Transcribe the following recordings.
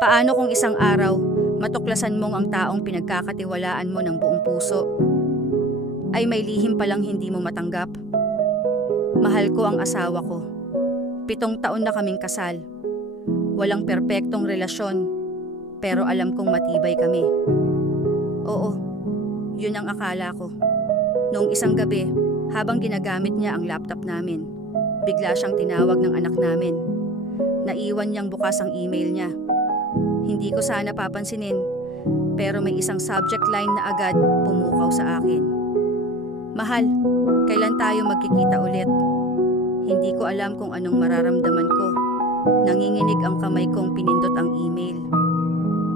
Paano kung isang araw, matuklasan mong ang taong pinagkakatiwalaan mo ng buong puso ay may lihim palang hindi mo matanggap? Mahal ko ang asawa ko. 7 taon na kaming kasal. Walang perpektong relasyon, pero alam kong matibay kami. Oo, yun ang akala ko. Noong isang gabi, habang ginagamit niya ang laptop namin, bigla siyang tinawag ng anak namin. Naiwan niyang bukas ang email niya. Hindi ko sana papansinin, pero may isang subject line na agad pumukaw sa akin. Mahal, kailan tayo magkikita ulit? Hindi ko alam kung anong mararamdaman ko. Nanginginig ang kamay kong pinindot ang email.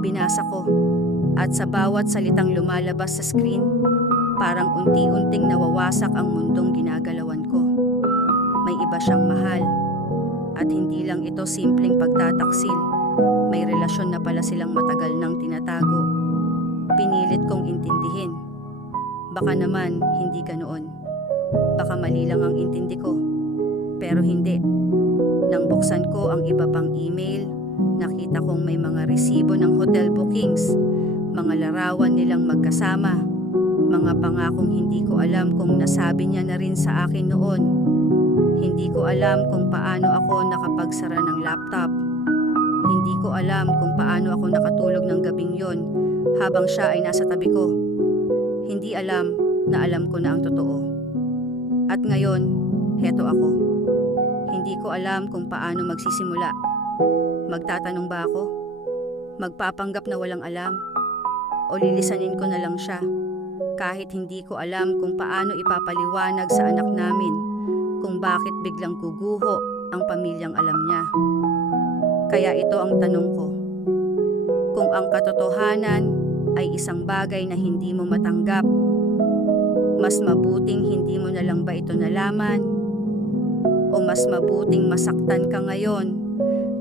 Binasa ko, at sa bawat salitang lumalabas sa screen, parang unti-unting nawawasak ang mundong ginagalawan ko. May iba siyang mahal. At hindi lang ito simpleng pagtataksil. May relasyon na pala silang matagal nang tinatago. Pinilit kong intindihin. Baka naman hindi ganoon. Baka mali lang ang intindi ko. Pero hindi. Nang buksan ko ang iba pang email, nakita kong may mga resibo ng hotel bookings, mga larawan nilang magkasama, mga pangakong hindi ko alam kung nasabi niya na rin sa akin noon. Hindi ko alam kung paano ako nakapagsara ng laptop. Hindi ko alam kung paano ako nakatulog ng gabing yon habang siya ay nasa tabi ko. Hindi alam na alam ko na ang totoo. At ngayon, heto ako. Hindi ko alam kung paano magsisimula. Magtatanong ba ako? Magpapanggap na walang alam? O lilisanin ko na lang siya? Kahit hindi ko alam kung paano ipapaliwanag sa anak namin kung bakit biglang guguho ang pamilyang alam niya. Kaya ito ang tanong ko. Kung ang katotohanan ay isang bagay na hindi mo matanggap, mas mabuting hindi mo na lang ba ito nalaman? O mas mabuting masaktan ka ngayon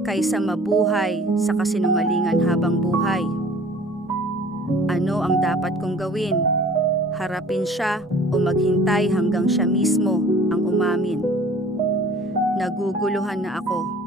kaysa mabuhay sa kasinungalingan habang buhay? Ano ang dapat kong gawin? Harapin siya o maghintay hanggang siya mismo ang umamin? Naguguluhan na ako.